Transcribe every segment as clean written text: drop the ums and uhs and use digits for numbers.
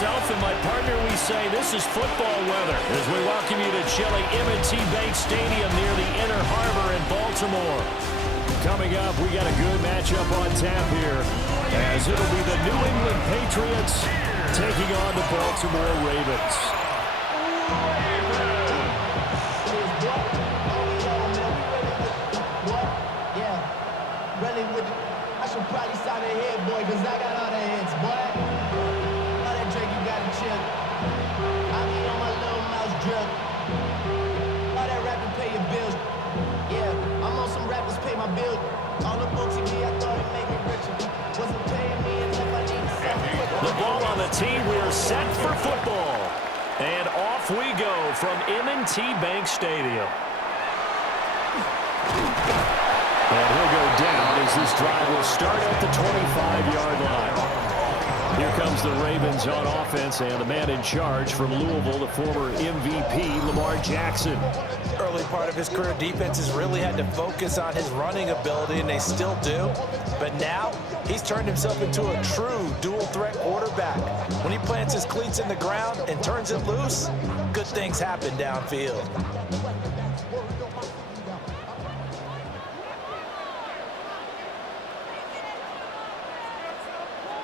myself and my partner, we say this is football weather as we welcome you to chilly M&T Bank Stadium near the Inner Harbor in Baltimore. Coming up, we got a good matchup on tap here as it'll be the New England Patriots taking on the Baltimore Ravens. I should probably sign a head, boy, because I got all the heads, boy. All that drink, you got to chill. I be on my little mouse drip. All that rapping, pay your bills. Yeah, I'm on some rappers, pay my bills. All up on TV, I thought it made me richer. Wasn't paying me enough, I need something. The ball on the tee, we are set for football. And off we go from M&T Bank Stadium. And he'll go down as this drive will start at the 25-yard line. Here comes the Ravens on offense, and the man in charge from Louisville, the former MVP, Lamar Jackson. Early part of his career, defenses really had to focus on his running ability, and they still do. But now, he's turned himself into a true dual-threat quarterback. When he plants his cleats in the ground and turns it loose, good things happen downfield.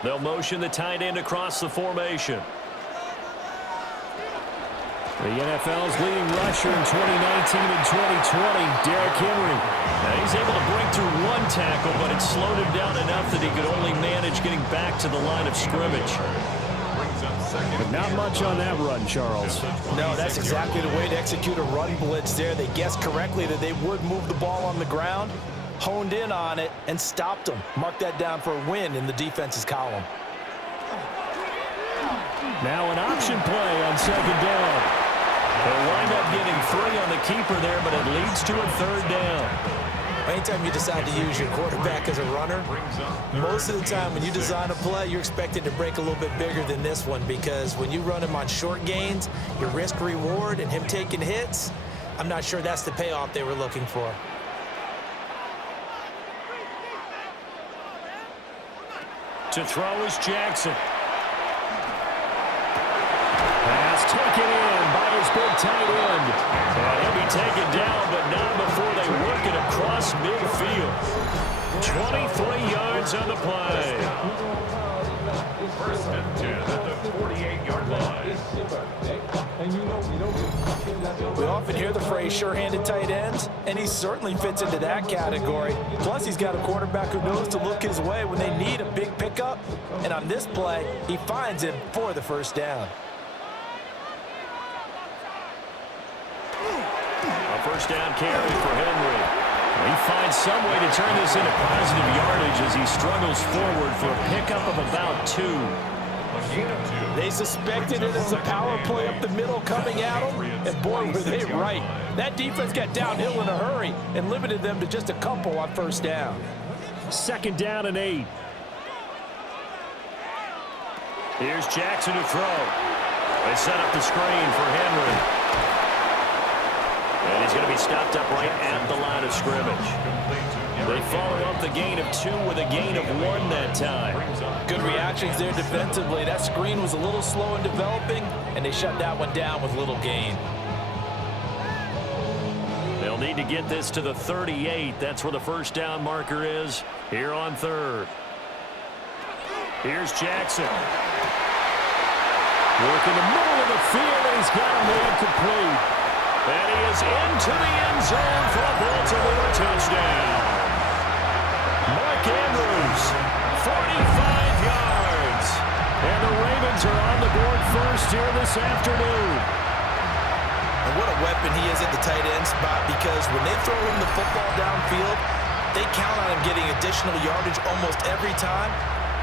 They'll motion the tight end across the formation. The NFL's leading rusher in 2019 and 2020, Derrick Henry. Now he's able to break through one tackle, but it slowed him down enough that he could only manage getting back to the line of scrimmage. But not much on that run, Charles. No, that's exactly the way to execute a run blitz there. They guessed correctly that they would move the ball on the ground, honed in on it, and stopped them. Mark that down for a win in the defense's column. Now an option play on second down. They'll wind up getting 3 on the keeper there, but it leads to a third down. Anytime you decide to use your quarterback as a runner, most of the time when you design a play, you're expected to break a little bit bigger than this one, because when you run him on short gains, your risk-reward and him taking hits, I'm not sure that's the payoff they were looking for. To throw is Jackson. Pass taken in by his big tight end. And he'll be taken down, but not before they work it across midfield. 23 yards on the play. First and 10 at the 48-yard line. We often hear the phrase sure-handed tight ends, and he certainly fits into that category. Plus, he's got a quarterback who knows to look his way when they need a big pickup. And on this play, he finds him for the first down. A first down carry for Henry. He finds some way to turn this into positive yardage as he struggles forward for a pickup of about 2. They suspected it as a power play up the middle coming at them, and boy, were they right. That defense got downhill in a hurry and limited them to just a couple on first down. Second down and 8. Here's Jackson to throw. They set up the screen for Henry. And he's going to be stopped up right at the line of scrimmage. They follow up the gain of 2 with a gain of 1 that time. Good reactions there defensively. That screen was a little slow in developing, and they shut that one down with little gain. They'll need to get this to the 38. That's where the first down marker is here on third. Here's Jackson. Work in the middle of the field, and he's got him there complete. And he is into the end zone for a Baltimore touchdown. Mark Andrews, 45 yards. And the Ravens are on the board first here this afternoon. And what a weapon he is at the tight end spot, because when they throw him the football downfield, they count on him getting additional yardage almost every time.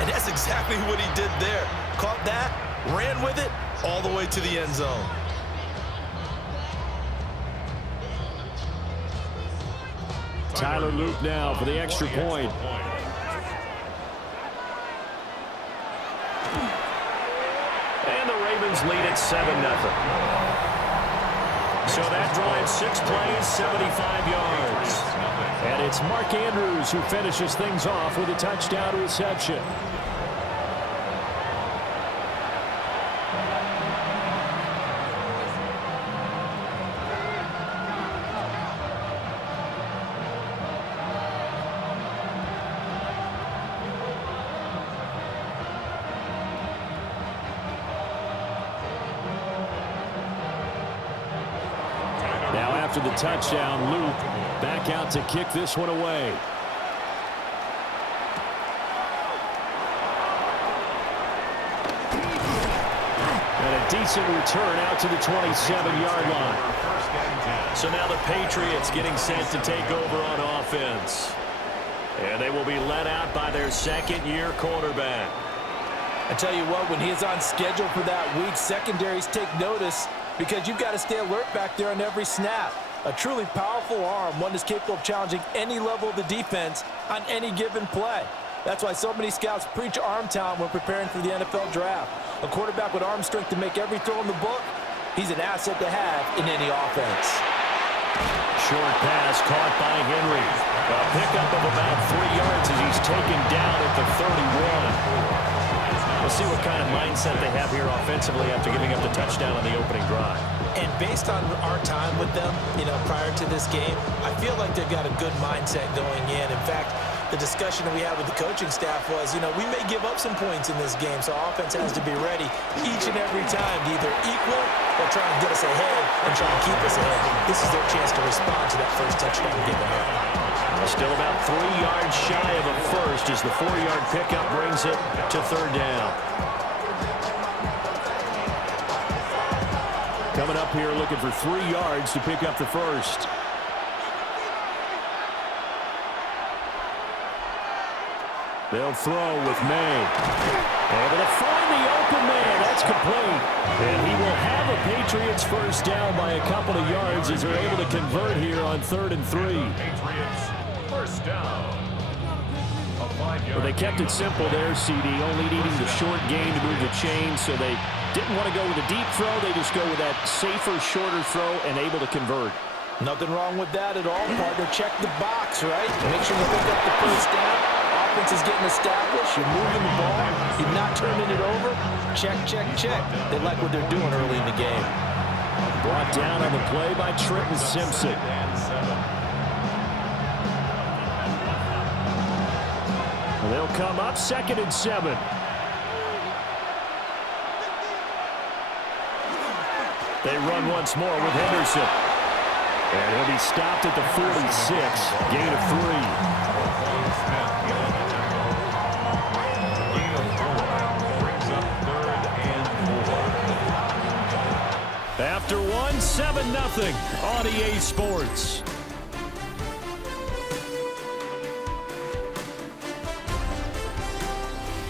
And that's exactly what he did there. Caught that, ran with it, all the way to the end zone. Tyler Luke now for the extra point. And the Ravens lead at 7-0. So that drive, 6 plays, 75 yards. And it's Mark Andrews who finishes things off with a touchdown reception. Now after the touchdown, Luke back out to kick this one away. And a decent return out to the 27-yard line. So now the Patriots getting set to take over on offense. And they will be led out by their second-year quarterback. I tell you what, when he's on schedule for that week, secondaries take notice because you've got to stay alert back there on every snap. A truly powerful arm, one that's capable of challenging any level of the defense on any given play. That's why so many scouts preach arm talent when preparing for the NFL draft. A quarterback with arm strength to make every throw in the book, he's an asset to have in any offense. Short pass caught by Henry. A pickup of about 3 yards as he's taken down at the 31. We'll see what kind of mindset they have here offensively after giving up the touchdown on the opening drive. And based on our time with them, prior to this game, I feel like they've got a good mindset going in. In fact, the discussion that we had with the coaching staff was, we may give up some points in this game, so our offense has to be ready each and every time to either equal or try and get us ahead and try and keep us ahead. This is their chance to respond to that first touchdown given up. Still about 3 yards shy of a first as the 4-yard pickup brings it to third down. Coming up here looking for 3 yards to pick up the first. They'll throw with May. Able to find the open man. That's complete. And he will have a Patriots first down by a couple of yards as they're able to convert here on 3rd and 3. Patriots first down. Well, they kept it simple there, CD, only needing the short gain to move the chain, so they didn't want to go with a deep throw. They just go with that safer, shorter throw and able to convert. Nothing wrong with that at all, partner. Check the box, right? Make sure you pick up the first down. Offense is getting established. You're moving the ball. You're not turning it over. Check, check, check. They like what they're doing early in the game. Brought down on the play by Trenton Simpson. They'll come up 2nd and 7. They run once more with Henderson. And he'll be stopped at the 46. Gain of 3. After one, 7-0 on EA Sports.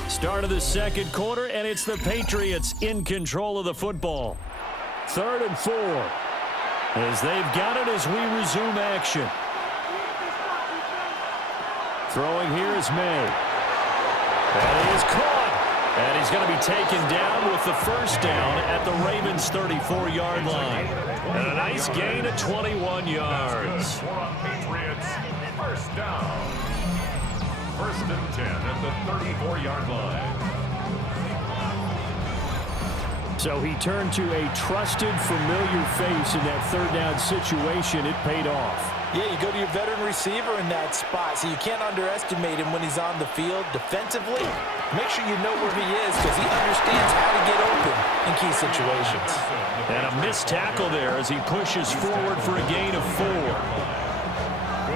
Start of the second quarter, and it's the Patriots in control of the football. 3rd and 4. As they've got it as we resume action. Throwing here is May. And he is caught. And he's going to be taken down with the first down at the Ravens' 34-yard line. And a nice gain of 21 yards. Patriots first down. 1st and 10 at the 34-yard line. So he turned to a trusted, familiar face in that 3rd down situation. It paid off. Yeah, you go to your veteran receiver in that spot, so you can't underestimate him when he's on the field defensively. Make sure you know where he is because he understands how to get open in key situations. And a missed tackle there as he pushes forward for a gain of 4.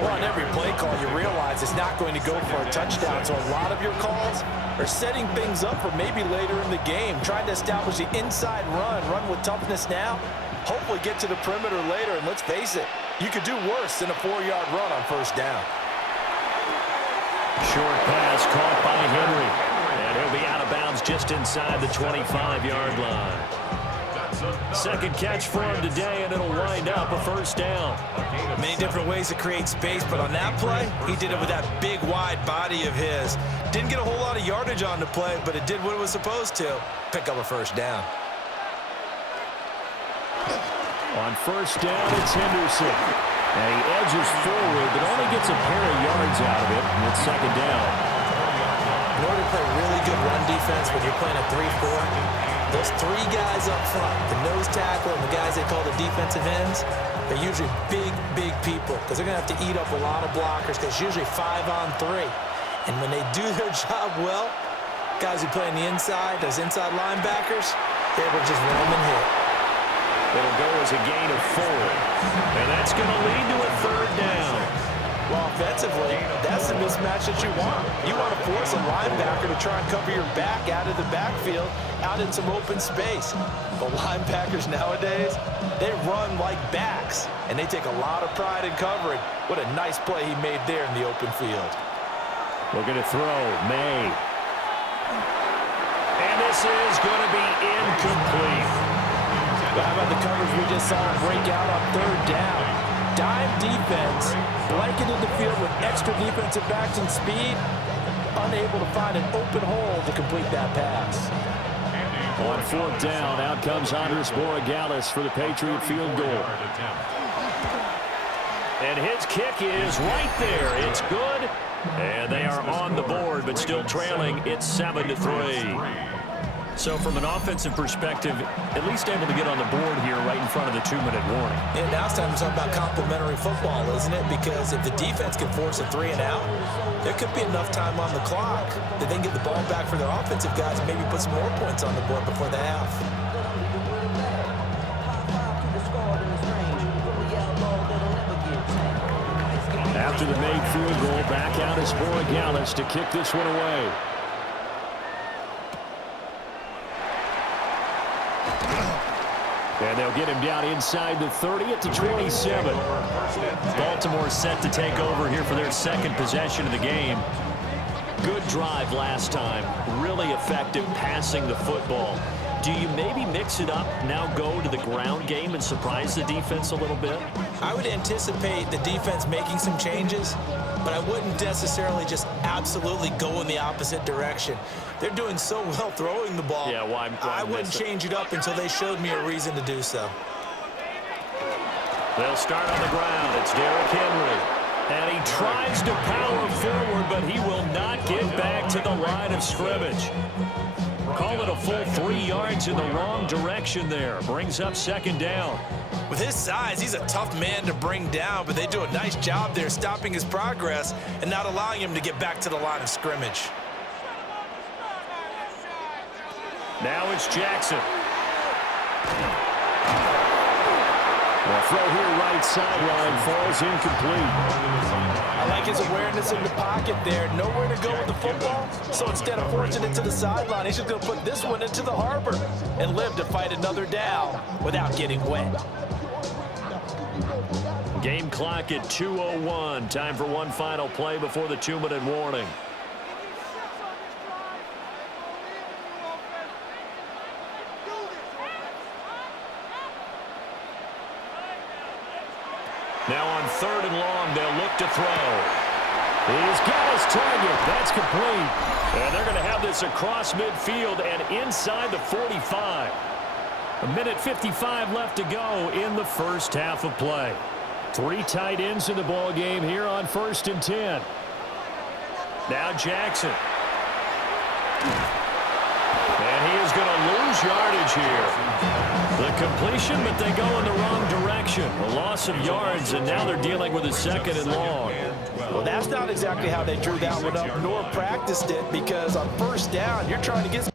Well, on every play call, you realize it's not going to go for a touchdown, so a lot of your calls are setting things up for maybe later in the game, trying to establish the inside run with toughness now, hopefully get to the perimeter later, and let's face it, you could do worse than a 4-yard run on first down. Short pass caught by Henry, and he'll be out of bounds just inside the 25-yard line. Second catch for him today, and it'll wind up a first down. Many different ways to create space, but on that play, he did it with that big, wide body of his. Didn't get a whole lot of yardage on the play, but it did what it was supposed to. Pick up a first down. On first down, it's Henderson. And he edges forward, but only gets a pair of yards out of it, and it's 2nd down. In order to play really good run defense when you're playing a 3-4, Those three guys up front, the nose tackle and the guys they call the defensive ends, they're usually big, big people because they're going to have to eat up a lot of blockers because it's usually 5-on-3. And when they do their job well, guys who play on the inside, those inside linebackers, they're able to just roam and hit. It'll go as a gain of 4. And that's going to lead to a 3rd down. Well, offensively, that's the mismatch that you want. You want to force a linebacker to try and cover your back out of the backfield, out in some open space. But linebackers nowadays, they run like backs, and they take a lot of pride in covering. What a nice play he made there in the open field. Looking to throw, May. And this is going to be incomplete. But how about the coverage we just saw him break out on 3rd down? Dime defense, blanketed the field with extra defensive backs and speed, unable to find an open hole to complete that pass. On 4th down, out comes Andres Borregales for the Patriot field goal. And his kick is right there. It's good. And they are on the board, but still trailing. It's 7-3. So from an offensive perspective, at least able to get on the board here right in front of the 2-minute warning. And now it's time to talk about complementary football, isn't it? Because if the defense can force a 3-and-out, there could be enough time on the clock that they can get the ball back for their offensive guys and maybe put some more points on the board before the half. After the made field goal, back out is Borregales to kick this one away. And they'll get him down inside the 30 at the 27. Baltimore set to take over here for their 2nd possession of the game. Good drive last time. Really effective passing the football. Do you maybe mix it up, now go to the ground game and surprise the defense a little bit? I would anticipate the defense making some changes, but I wouldn't necessarily just absolutely go in the opposite direction. They're doing so well throwing the ball. Yeah, why I wouldn't change it up until they showed me a reason to do so. They'll start on the ground. It's Derrick Henry. And he tries to power forward, but he will not get back to the line of scrimmage. Call it a full 3 yards in the wrong direction there. Brings up 2nd down. With his size, he's a tough man to bring down, but they do a nice job there stopping his progress and not allowing him to get back to the line of scrimmage. Now it's Jackson. The throw here right sideline falls incomplete. I like his awareness in the pocket there. Nowhere to go with the football. So instead of forcing it to the sideline, he's just going to put this one into the harbor and live to fight another down without getting wet. Game clock at 2:01. Time for one final play before the 2-minute warning. Now on 3rd and long, they'll look to throw. He's got his target. That's complete. And they're going to have this across midfield and inside the 45. 1:55 left to go in the first half of play. 3 tight ends in the ball game here on 1st and 10. Now Jackson. And he is going to lose yardage here. The completion, but they go in the wrong direction. A loss of yards, and now they're dealing with a 2nd and long. Well, that's not exactly how they drew that one up, nor practiced it, because on 1st down, you're trying to get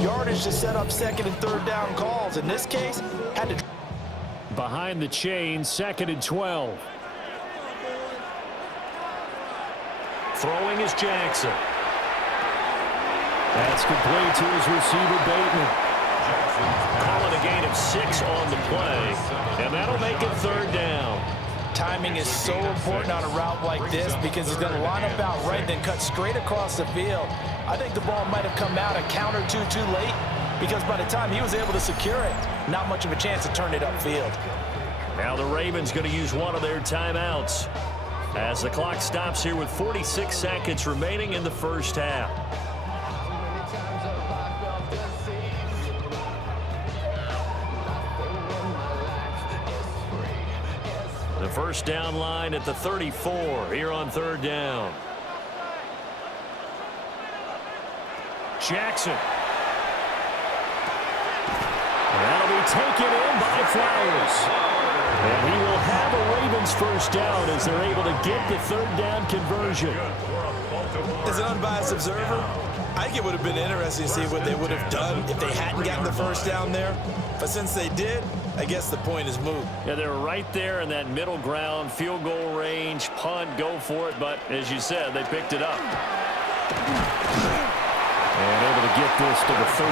yardage to set up second and third down calls. In this case, had to... Behind the chain, 2nd and 12. Throwing is Jackson. That's complete to his receiver, Bateman. Calling a gain of 6 on the play, and that'll make it 3rd down. Timing is so important on a route like this because he's going to line up out right, then cut straight across the field. I think the ball might have come out a count or two too late because by the time he was able to secure it, not much of a chance to turn it upfield. Now the Ravens going to use one of their timeouts as the clock stops here with 46 seconds remaining in the first half. The first down line at the 34 here on 3rd down. Jackson. That'll be taken in by Flowers. And he will have a Ravens first down as they're able to get the 3rd down conversion. As an unbiased observer, I think it would have been interesting to see what they would have done if they hadn't gotten the first down there. But since they did, I guess the point is moot. Yeah, they're right there in that middle ground, field goal range, punt, go for it. But as you said, they picked it up. And able to get this to the 31.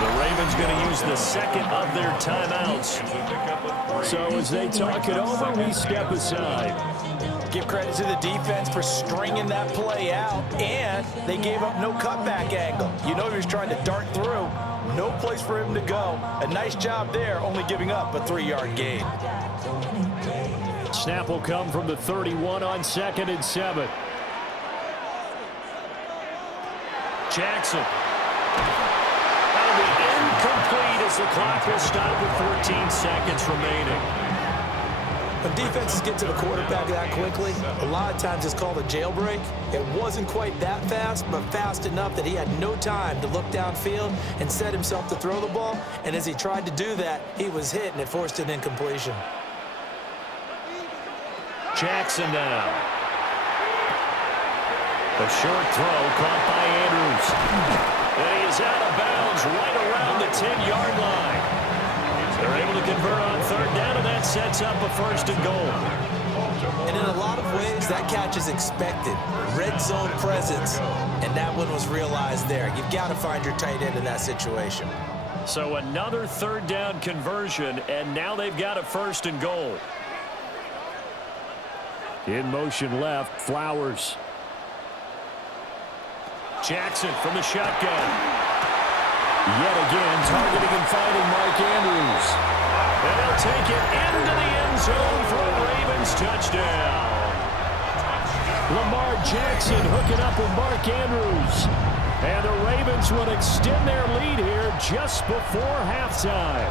The Ravens going to use the 2nd of their timeouts. So as they talk it over, we step aside. Give credit to the defense for stringing that play out, and they gave up no cutback angle. You know he was trying to dart through. No place for him to go. A nice job there, only giving up a 3-yard gain. Snap will come from the 31 on 2nd and 7. Jackson. That'll be incomplete as the clock will stop with 14 seconds remaining. When defenses get to the quarterback that quickly, a lot of times it's called a jailbreak. It wasn't quite that fast, but fast enough that he had no time to look downfield and set himself to throw the ball. And as he tried to do that, he was hit, and it forced an incompletion. Jackson now. A short throw caught by Andrews. And he is out of bounds right around the 10-yard line. They're able to convert on 3rd down, and that sets up a 1st and goal. And in a lot of ways, that catch is expected. Red zone presence, and that one was realized there. You've got to find your tight end in that situation. So another 3rd down conversion, and now they've got a 1st and goal. In motion left, Flowers. Jackson from the shotgun. Yet again, targeting and finding Mark Andrews. And they'll take it into the end zone for a Ravens touchdown. Lamar Jackson hooking up with Mark Andrews. And the Ravens will extend their lead here just before halftime.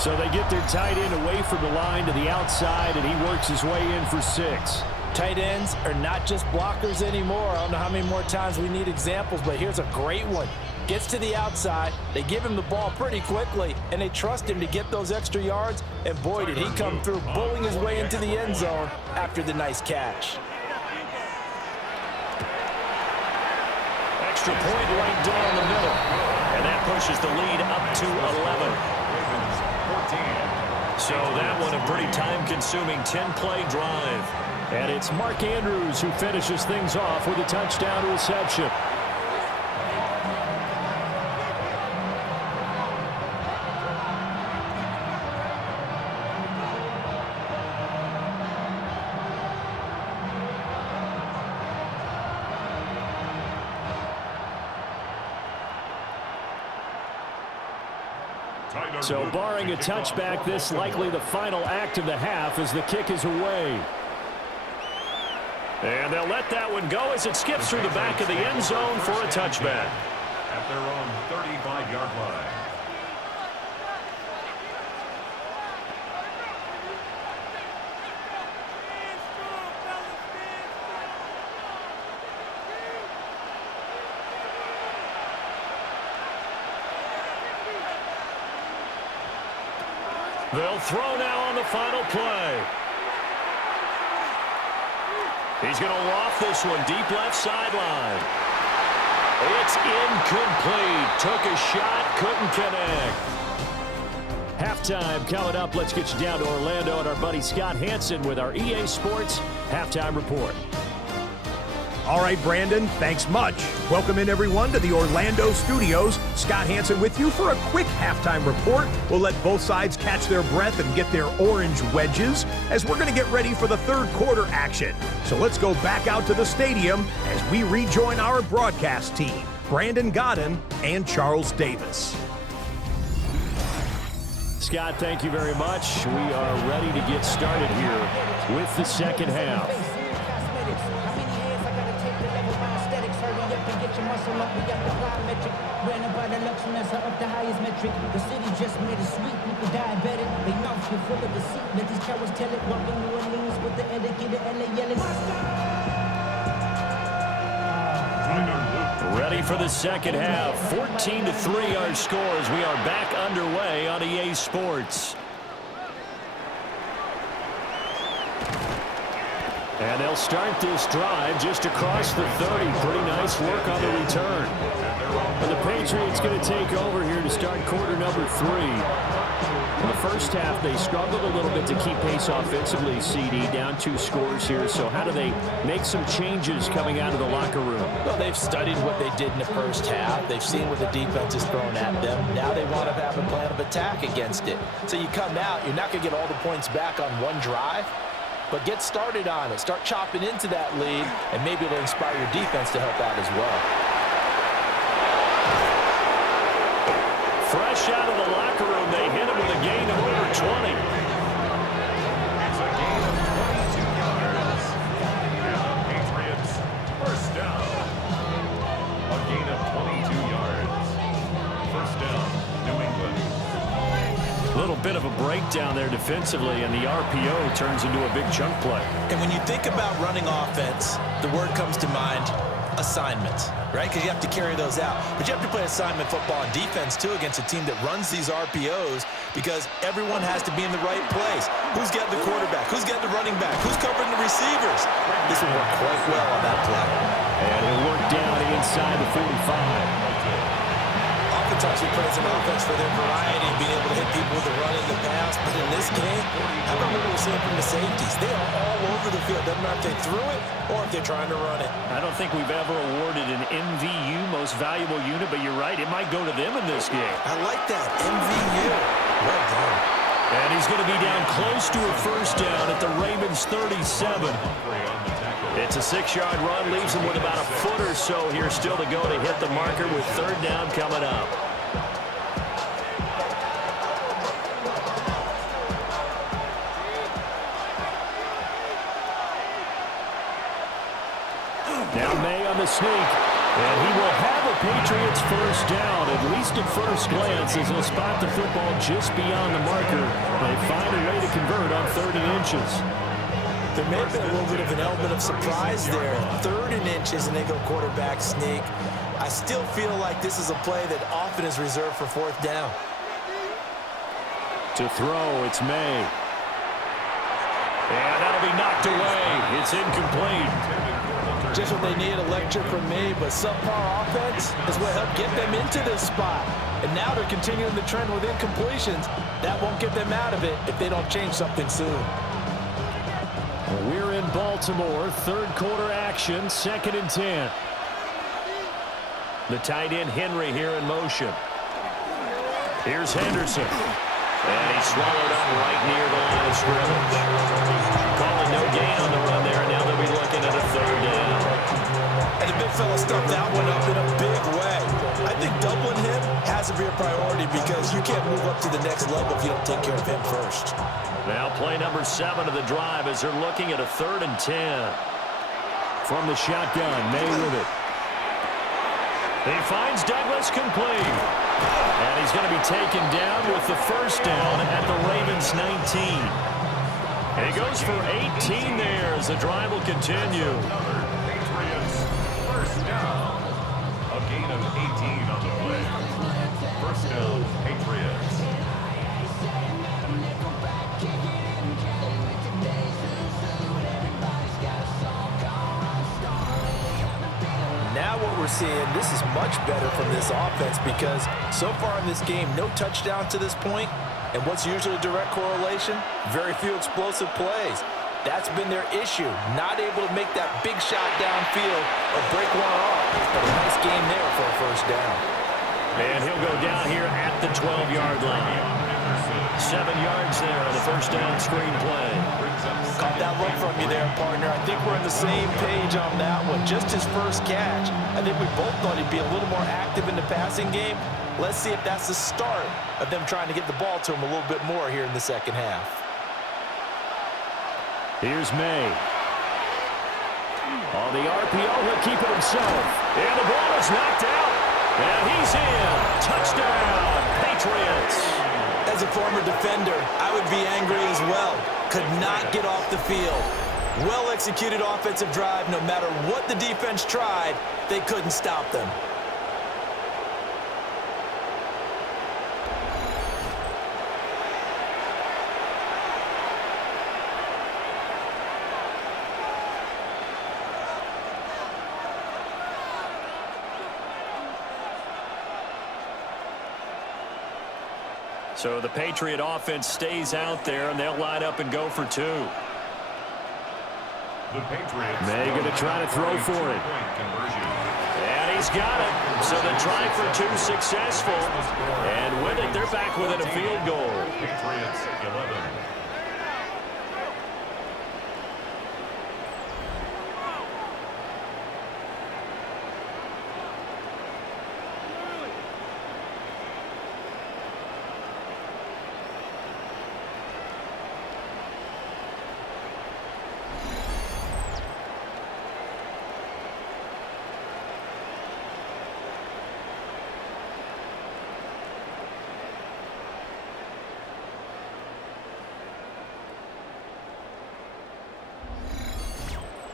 So they get their tight end away from the line to the outside, and he works his way in for 6. Tight ends are not just blockers anymore. I don't know how many more times we need examples, but here's a great one. Gets to the outside, they give him the ball pretty quickly, and they trust him to get those extra yards, and boy, did he come through, bowling his way into the end zone after the nice catch. Extra point right down the middle, and that pushes the lead up to 11. So that one a pretty time-consuming 10-play drive. And it's Mark Andrews who finishes things off with a touchdown reception. So barring a touchback, this likely the final act of the half as the kick is away. And they'll let that one go as it skips through the back of the end zone for a touchback. At their own 35-yard line. They'll throw now on the final play. He's going to loft this one deep left sideline. It's incomplete. Took a shot, couldn't connect. Halftime coming up. Let's get you down to Orlando and our buddy Scott Hansen with our EA Sports Halftime Report. All right, Brandon, thanks much. Welcome in, everyone, to the Orlando studios. Scott Hansen with you for a quick halftime report. We'll let both sides catch their breath and get their orange wedges as we're going to get ready for the third quarter action. So let's go back out to the stadium as we rejoin our broadcast team, Brandon Godden and Charles Davis. Scott, thank you very much. We are ready to get started here with the second half. The city just made it sweet. People diabetic. They mouth you full of deceit. Let these cowards tell it. Walking New Orleans with the indicator and they yelling. Ready for the second half. 14-3 our scores. We are back underway on EA Sports. And they'll start this drive just across the 30. Pretty nice work on the return. And the Patriots going to take over here to start quarter number 3. In the first half, they struggled a little bit to keep pace offensively, CD, down 2 scores here. So how do they make some changes coming out of the locker room? Well, they've studied what they did in the first half. They've seen what the defense has thrown at them. Now they want to have a plan of attack against it. So you come out, you're not going to get all the points back on one drive, but get started on it. Start chopping into that lead, and maybe it'll inspire your defense to help out as well. Fresh out of the locker room, they hit him with a gain of over 20. It's a gain of 22 yards. And the Patriots first down. A gain of 22 yards. First down, New England. A little bit of a breakdown there defensively, and the RPO turns into a big chunk play. And when you think about running offense, the word comes to mind, assignment, right? Because you have to carry those out. But you have to play assignment football on defense, too, against a team that runs these RPOs because everyone has to be in the right place. Who's getting the quarterback? Who's getting the running back? Who's covering the receivers? This will work quite well on that play. And it'll work down inside the 45. Oftentimes we praise an offense for their variety, being able to hit people with the run and the pass. But in this game, how about what we're seeing from the safeties? They are all over the field. Doesn't matter if they threw it or if they're trying to run it. I don't think we've ever awarded an MVU, most valuable unit, but you're right, it might go to them in this game. I like that, MVU. Well done. And he's going to be down close to a first down at the Ravens 37. It's a 6-yard run, leaves him with about a foot or so here still to go to hit the marker with third down coming up. Now May on the sneak, and he will have a Patriots first down, at least at first glance, as he'll spot the football just beyond the marker. They find a way to convert on 30 inches. There may have been a little bit of an element of surprise there. 3rd and inches, and they go quarterback sneak. I still feel like this is a play that often is reserved for 4th down. To throw, it's May. And that'll be knocked away. It's incomplete. Just what they need, a lecture from me, but subpar offense is what helped get them into this spot. And now they're continuing the trend with incompletions. That won't get them out of it if they don't change something soon. We're in Baltimore, third quarter action, 2nd and 10. The tight end Henry here in motion. Here's Henderson. And he's swallowed up right near the line of scrimmage. Calling no gain on the run there, and now they'll be looking at a 3rd down. And the big fella stuffed that one up in a big way. I think doubling him has to be a priority because you can't move up to the next level if you don't take care of him first. Now play number 7 of the drive as they're looking at a 3rd and 10. From the shotgun, May with it. He finds Douglas complete. And he's going to be taken down with the first down at the Ravens 19. He goes for 18 there as the drive will continue. Patriots first down. A gain of 18 on the play. First down, Patriots. Now what we're seeing, this is much better from this offense because so far in this game, no touchdown to this point. And what's usually a direct correlation? Very few explosive plays. That's been their issue, not able to make that big shot downfield or break one off. But a nice game there for a first down. And he'll go down here at the 12-yard line. 7 yards there on the first down screen play. Caught that look from you there, partner. I think we're on the same page on that one. Just his first catch. I think we both thought he'd be a little more active in the passing game. Let's see if that's the start of them trying to get the ball to him a little bit more here in the second half. Here's May. On the RPO, he'll keep it himself. And the ball is knocked out. And he's in. Touchdown, Patriots. As a former defender, I would be angry as well. Could not get off the field. Well-executed offensive drive. No matter what the defense tried, they couldn't stop them. So the Patriot offense stays out there, and they'll line up and go for 2. The Patriots. May going to try to throw for it. And he's got it. So the try for 2 successful. And with it, they're back within a field goal. Patriots 11.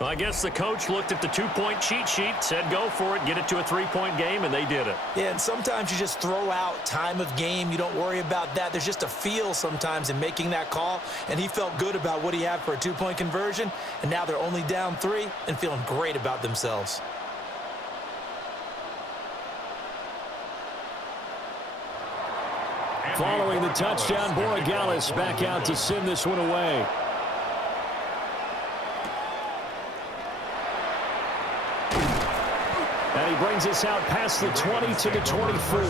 Well, I guess the coach looked at the 2-point cheat sheet, said go for it, get it to a 3-point game, and they did it. Yeah, and sometimes you just throw out time of game. You don't worry about that. There's just a feel sometimes in making that call, and he felt good about what he had for a 2-point conversion, and now they're only down 3 and feeling great about themselves. Following the touchdown, Borregales back out to send this one away. And he brings us out past the 20 to the 24.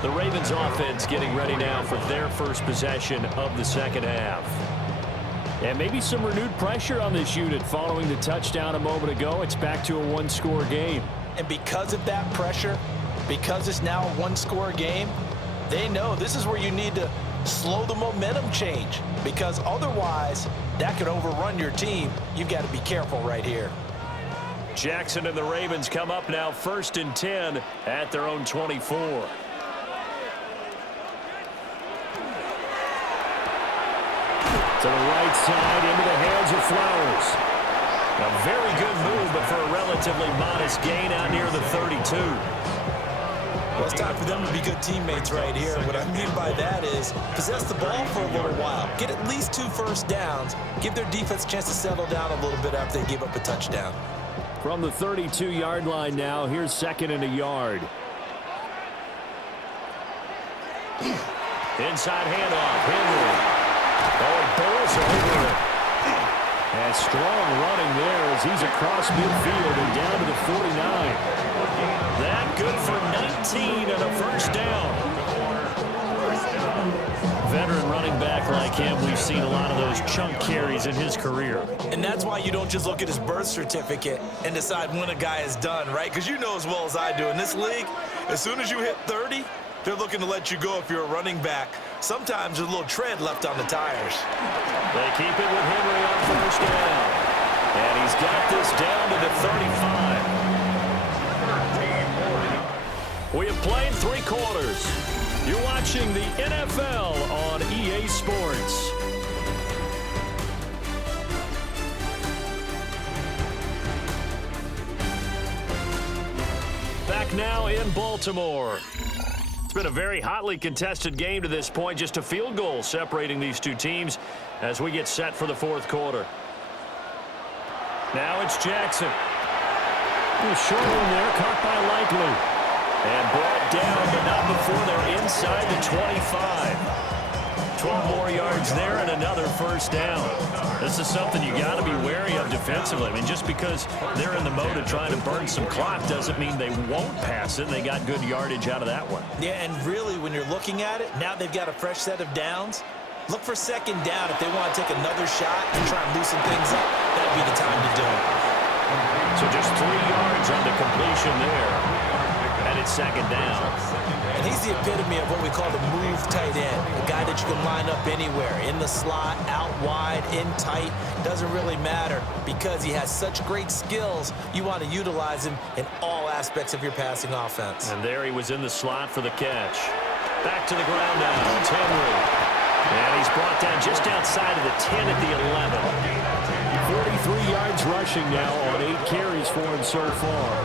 The Ravens offense getting ready now for their first possession of the second half. And maybe some renewed pressure on this unit following the touchdown a moment ago. It's back to a 1-score game. And because of that pressure, because it's now a 1-score game, they know this is where you need to slow the momentum change, because otherwise that could overrun your team. You've got to be careful right here. Jackson and the Ravens come up now 1st and 10 at their own 24. To the right side, into the hands of Flowers. A very good move, but for a relatively modest gain out near the 32. Well, it's time for them to be good teammates right here. What I mean by that is possess the ball for a little while. Get at least 2 first downs. Give their defense a chance to settle down a little bit after they give up a touchdown. From the 32-yard line now, here's 2nd and a yard. Inside handoff, Henry. Oh, he bowls over it. And strong running there as he's across midfield and down to the 49. That good for 19 and a first down. Veteran running back like him, we've seen a lot of those chunk carries in his career. And that's why you don't just look at his birth certificate and decide when a guy is done, right? Because you know as well as I do, in this league, as soon as you hit 30, they're looking to let you go if you're a running back. Sometimes there's a little tread left on the tires. They keep it with Henry on first down. And he's got this down to the 35. We have played 3 quarters. You're watching the NFL on EA Sports. Back now in Baltimore. It's been a very hotly contested game to this point. Just a field goal separating these 2 teams as we get set for the 4th quarter. Now it's Jackson. Short one there, caught by Likely. And brought down, but not before they're inside the 25. 12 more yards there and another first down. This is something you got to be wary of defensively. I mean, just because they're in the mode of trying to burn some clock doesn't mean they won't pass it. They got good yardage out of that one. Yeah, and really, when you're looking at it, now they've got a fresh set of downs. Look for second down if they want to take another shot and try and loosen things up. That'd be the time to do it. So just 3 yards on the completion there. And it's second down. And he's the epitome of what we call the move tight end. A guy that you can line up anywhere. In the slot, out wide, in tight. Doesn't really matter because he has such great skills. You want to utilize him in all aspects of your passing offense. And there he was in the slot for the catch. Back to the ground now. It's Henry. And he's brought down just outside of the 10 at the 11. 43 yards rushing now on 8 carries for him so far.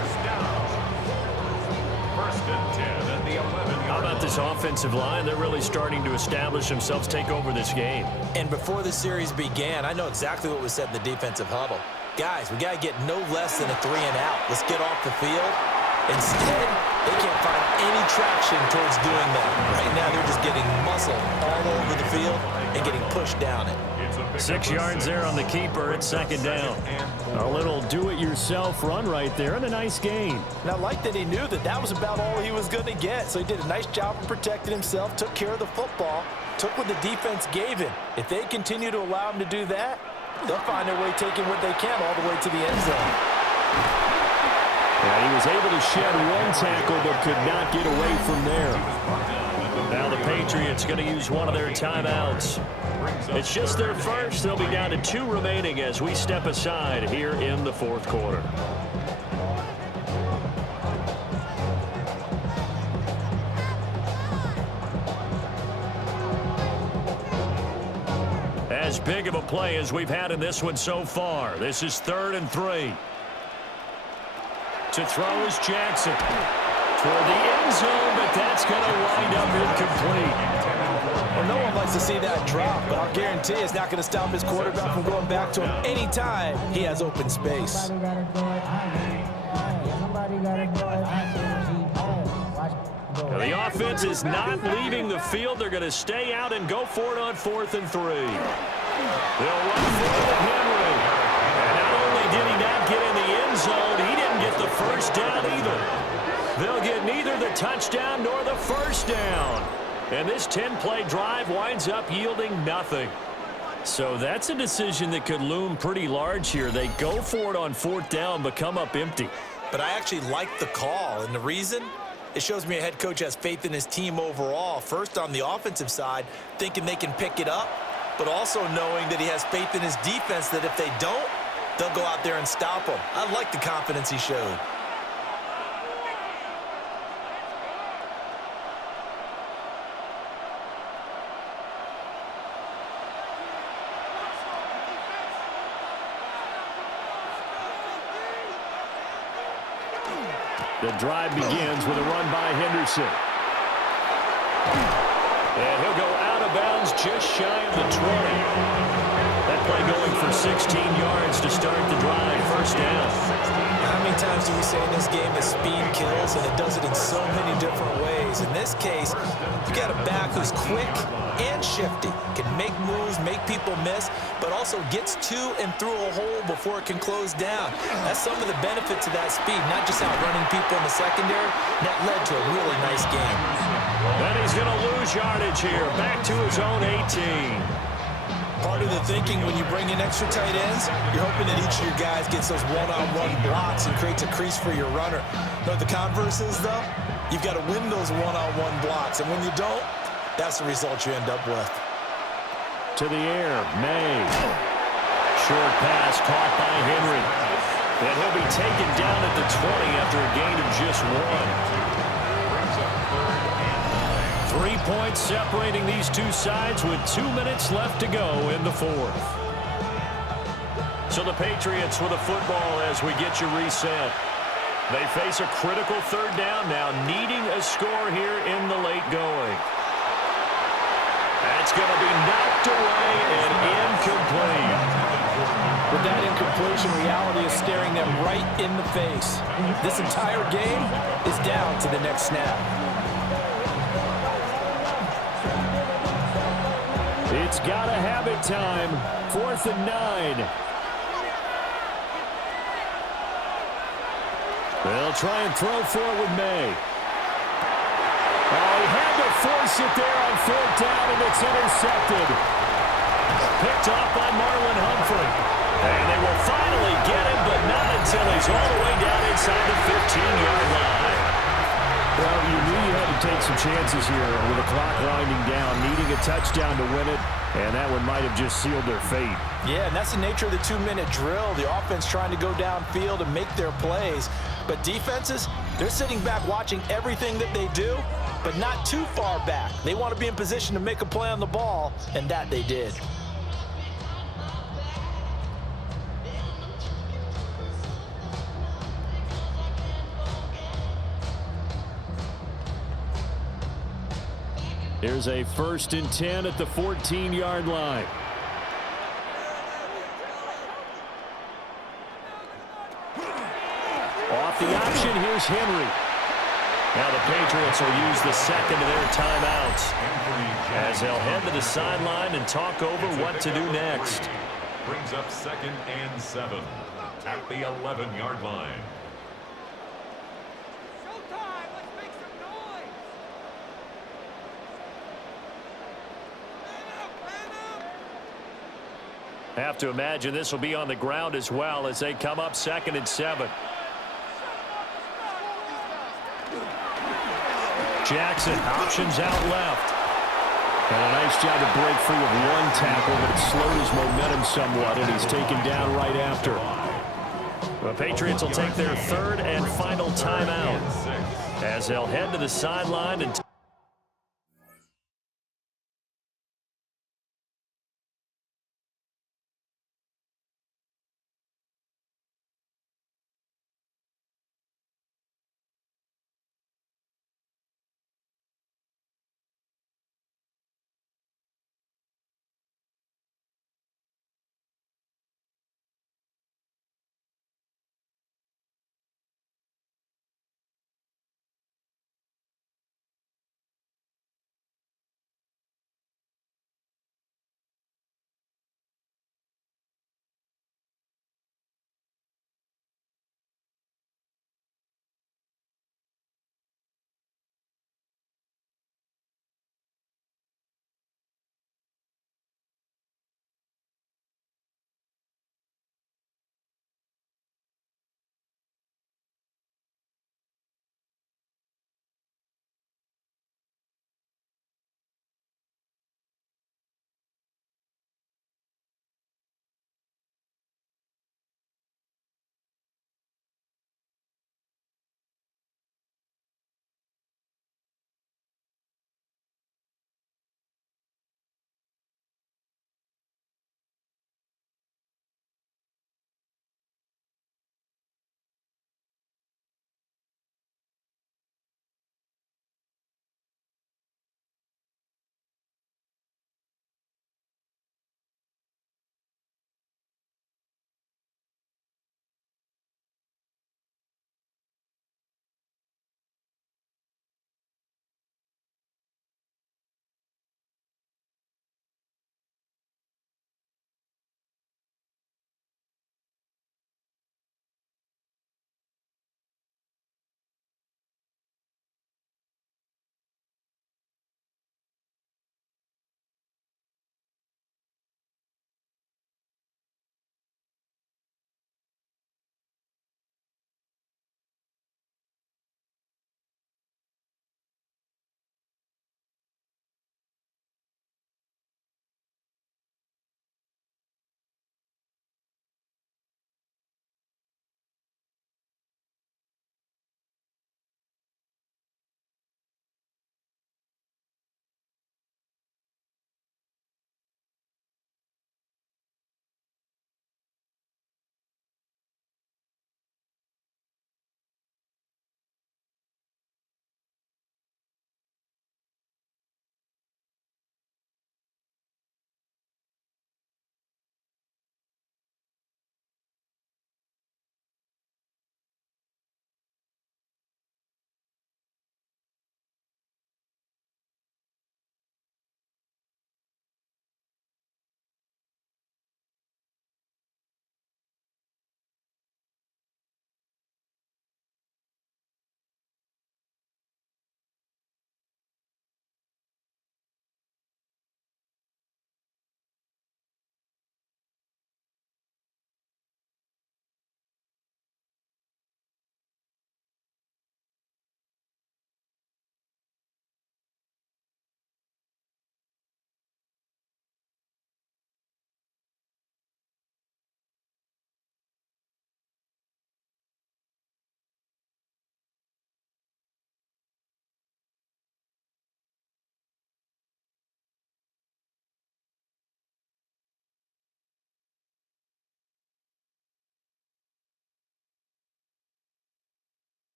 How about this offensive line? They're really starting to establish themselves, take over this game. And before the series began, I know exactly what was said in the defensive huddle. Guys, we got to get no less than a 3-and-out. Let's get off the field. Instead, they can't find any traction towards doing that. Right now, they're just getting muscle all over the field and getting pushed down it. 6 yards there on the keeper. It's second down. A little do-it-yourself run right there and a nice gain. And I like that he knew that that was about all he was going to get. So he did a nice job of protecting himself, took care of the football, took what the defense gave him. If they continue to allow him to do that, they'll find their way taking what they can all the way to the end zone. Yeah, he was able to shed one tackle but could not get away from there. Now the Patriots going to use one of their timeouts. It's just their first. They'll be down to 2 remaining as we step aside here in the fourth quarter. As big of a play as we've had in this one so far. This is 3rd and 3. To throw is Jackson. Toward the end zone, but that's going to wind up incomplete. Well, no one likes to see that drop, but I'll guarantee it's not going to stop his quarterback from going back to him anytime he has open space. Now, the offense is not leaving the field. They're going to stay out and go for it on 4th and 3. They'll run for it with Henry. And not only did he not get in the end zone, he didn't get the first down either. They'll get neither the touchdown nor the first down. And this 10-play drive winds up yielding nothing. So that's a decision that could loom pretty large here. They go for it on 4th down, but come up empty. But I actually like the call, and the reason? It shows me a head coach has faith in his team overall. First, on the offensive side, thinking they can pick it up, but also knowing that he has faith in his defense that if they don't, they'll go out there and stop them. I like the confidence he showed. The drive begins with a run by Henderson. And he'll go out of bounds just shy of the 20. That play going for 16 yards to start the drive. First down. How many times do we say in this game that speed kills, and it does it in so many different ways? In this case, you got a back who's quick and shifty, can make moves, make people miss, but also gets to and through a hole before it can close down. That's some of the benefits of that speed, not just outrunning people in the secondary. That led to a really nice game. And he's going to lose yardage here, back to his own 18. Part of the thinking when you bring in extra tight ends, you're hoping that each of your guys gets those one-on-one blocks and creates a crease for your runner. You know what the converse is, though? You've got to win those one-on-one blocks, and when you don't, that's the result you end up with. To the air, May. Short pass caught by Henry. And he'll be taken down at the 20 after a gain of just 1. 3 points separating these two sides with 2 minutes left to go in the fourth. So the Patriots with a football as we get you reset. They face a critical 3rd down now, needing a score here in the late going. That's going to be knocked away and incomplete. With that incompletion, reality is staring them him right in the face. This entire game is down to the next snap. It's gotta have it time. 4th and 9. They'll try and throw for it with May. Oh, he had to force it there on 4th down, and it's intercepted. Picked off by Marlon Humphrey. And they will finally get him, but not until he's all the way down inside the 15-yard line. Well, you knew you had to take some chances here with the clock winding down, needing a touchdown to win it, and that one might have just sealed their fate. Yeah, and that's the nature of the 2-minute drill. The offense trying to go downfield and make their plays. But defenses, they're sitting back watching everything that they do, but not too far back. They want to be in position to make a play on the ball, and that they did. Here's a 1st and 10 at the 14-yard line. Off the option, here's Henry. Now the Patriots will use the second of their timeouts as they'll head to the sideline and talk over what to do next. Brings up 2nd and 7 at the 11-yard line. Have to imagine this will be on the ground as well as they come up 2nd and 7. Jackson options out left. And a nice job to break free of one tackle, but it slowed his momentum somewhat, and he's taken down right after. The Patriots will take their 3rd and final timeout as they'll head to the sideline and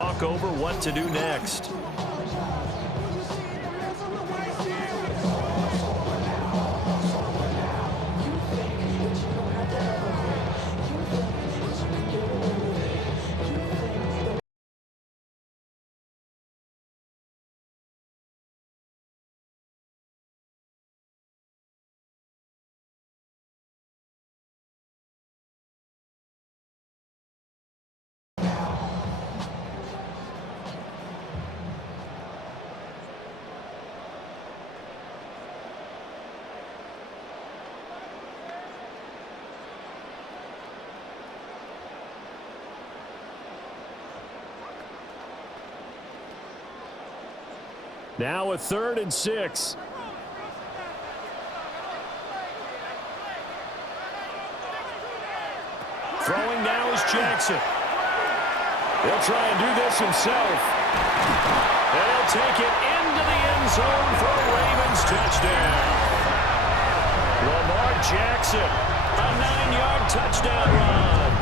Talk over what to do next. Now a 3rd and 6. Throwing now is Jackson. He'll try and do this himself. And he'll take it into the end zone for a Ravens touchdown. Lamar Jackson, a 9-yard touchdown run.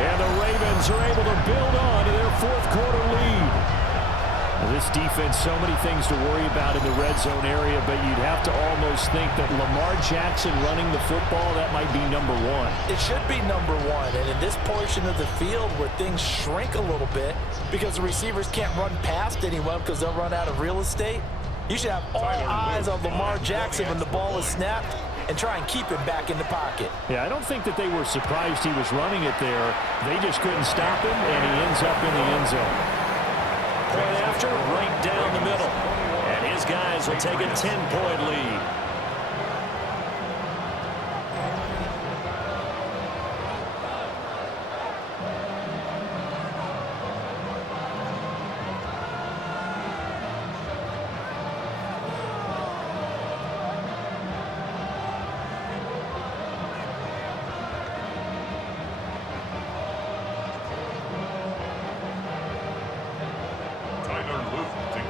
And the Ravens are able to build on to their 4th quarter lead. This defense, so many things to worry about in the red zone area, but you'd have to almost think that Lamar Jackson running the football, that might be number 1. It should be number 1, and in this portion of the field where things shrink a little bit because the receivers can't run past anyone because they'll run out of real estate, you should have all eyes on Lamar Jackson when the ball is snapped and try and keep him back in the pocket. Yeah, I don't think that they were surprised he was running it there. They just couldn't stop him, and he ends up in the end zone. Point after, right down the middle. And his guys will take a 10-point lead.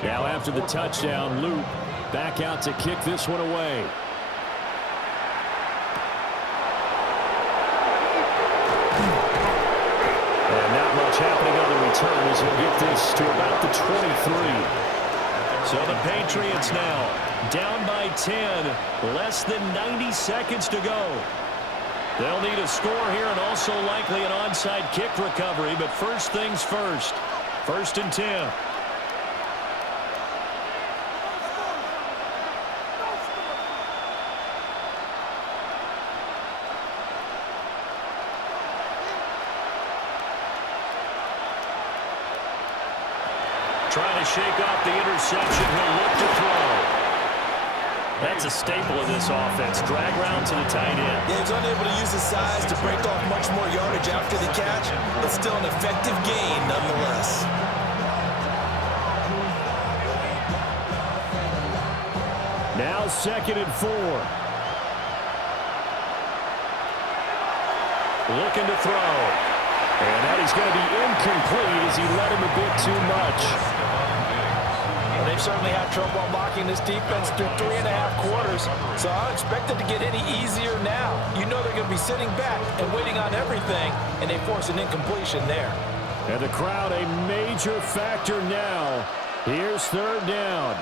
Now after the touchdown, Luke back out to kick this one away. And not much happening on the return as he'll get this to about the 23. So the Patriots now down by 10, less than 90 seconds to go. They'll need a score here and also likely an onside kick recovery, but first things first. 1st and 10. Trying to shake off the interception. He'll look to throw. That's a staple of this offense. Drag round to the tight end. Yeah, he's unable to use his size to break off much more yardage after the catch, but still an effective gain nonetheless. Now 2nd and 4. Looking to throw. And that is going to be incomplete as he led him a bit too much. Well, they've certainly had trouble unlocking this defense through 3.5 quarters, so I don't expect it to get any easier now. You know they're going to be sitting back and waiting on everything, and they force an incompletion there. And the crowd a major factor now. Here's 3rd down.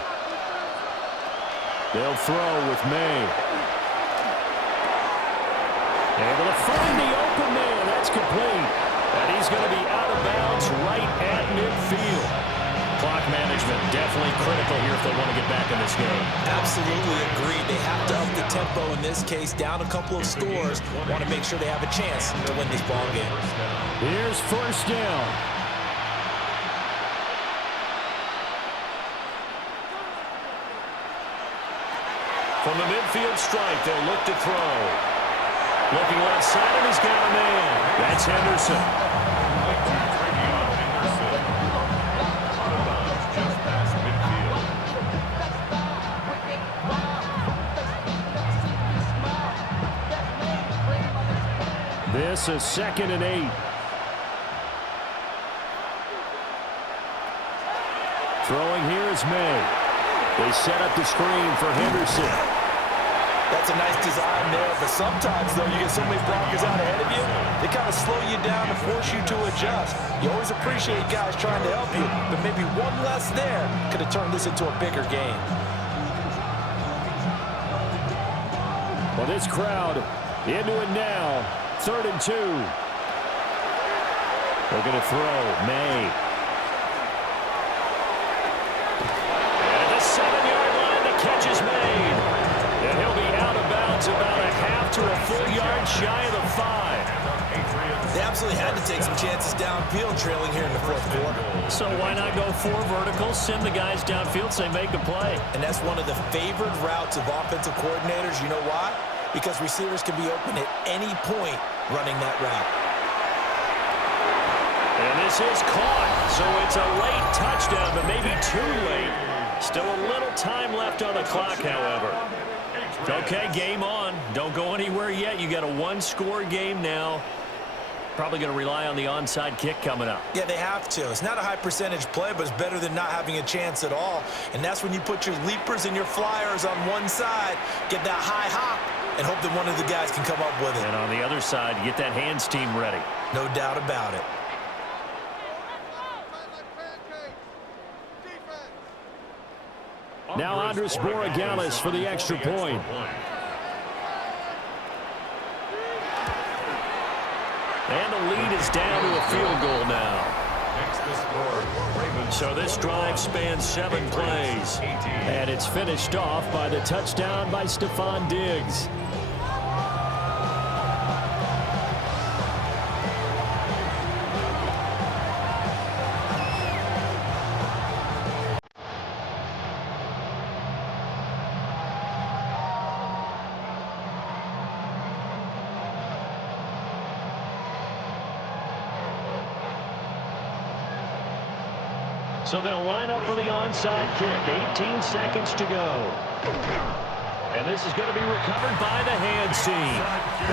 They'll throw with May. Able to find the open man. That's complete. And he's going to be out of bounds right at midfield. Clock management definitely critical here if they want to get back in this game. Absolutely agreed. They have to up the tempo in this case, down a couple of scores. Want to make sure they have a chance to win this ball game. Here's 1st down. From the midfield strike, they'll look to throw. Looking left side, and he's got a man. That's Henderson. This is 2nd and 8. Throwing here is May. They set up the screen for Henderson. That's a nice design there, but sometimes, though, you get so many blockers out ahead of you, they kind of slow you down and force you to adjust. You always appreciate guys trying to help you, but maybe one less there could have turned this into a bigger game. Well, this crowd into it now. 3rd and 2. They're going to throw. May. At the 7-yard line, the catch is made. And he'll be out of bounds about a half to a full yard shy of the 5. They absolutely had to take some chances downfield trailing here in the 4th quarter. So why not go 4 verticals, send the guys downfield, say make a play. And that's one of the favored routes of offensive coordinators. You know why? Because receivers can be open at any point running that route. And this is caught. So it's a late touchdown, but maybe too late. Still a little time left on the clock, however. Okay, game on. Don't go anywhere yet. You got a 1-score game now. Probably going to rely on the onside kick coming up. Yeah, they have to. It's not a high percentage play, but it's better than not having a chance at all. And that's when you put your leapers and your flyers on one side, get that high hop, and hope that one of the guys can come up with it. And on the other side, get that hands team ready. No doubt about it. Now Andres Borregales for the extra point. And the lead is down to a field goal now. So this drive spans 7 plays. And it's finished off by the touchdown by Stephon Diggs. So they'll line up for the onside kick. 18 seconds to go. And this is going to be recovered by the hands team.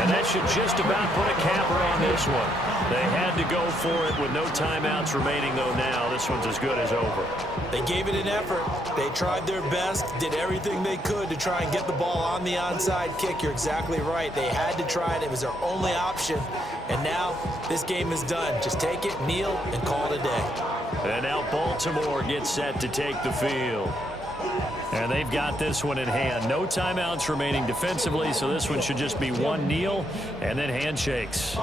And that should just about put a capper on this one. They had to go for it with no timeouts remaining, though, now. This one's as good as over. They gave it an effort. They tried their best, did everything they could to try and get the ball on the onside kick. You're exactly right. They had to try it. It was their only option. And now this game is done. Just take it, kneel, and call it a day. And now Baltimore gets set to take the field. And they've got this one in hand. No timeouts remaining defensively, so this one should just be one kneel and then handshakes.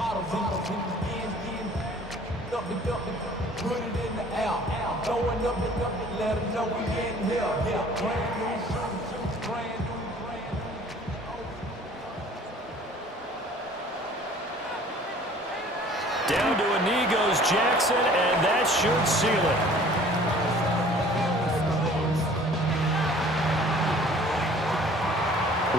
Down to a knee goes Jackson, and that should seal it.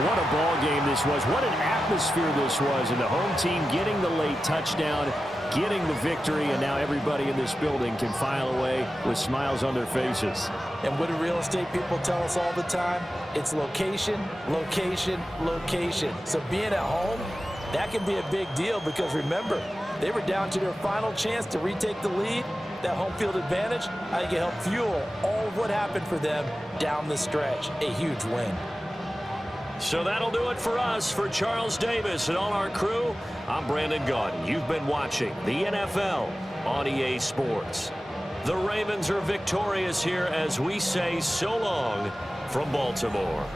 What a ball game this was. What an atmosphere this was. And the home team getting the late touchdown, getting the victory, and now everybody in this building can file away with smiles on their faces. And what do real estate people tell us all the time? It's location, location, location. So being at home, that can be a big deal because remember, they were down to their final chance to retake the lead. That home field advantage, I think it helped fuel all of what happened for them down the stretch. A huge win. So that'll do it for us. For Charles Davis and all our crew, I'm Brandon Gaudin. You've been watching the NFL on EA Sports. The Ravens are victorious here as we say so long from Baltimore.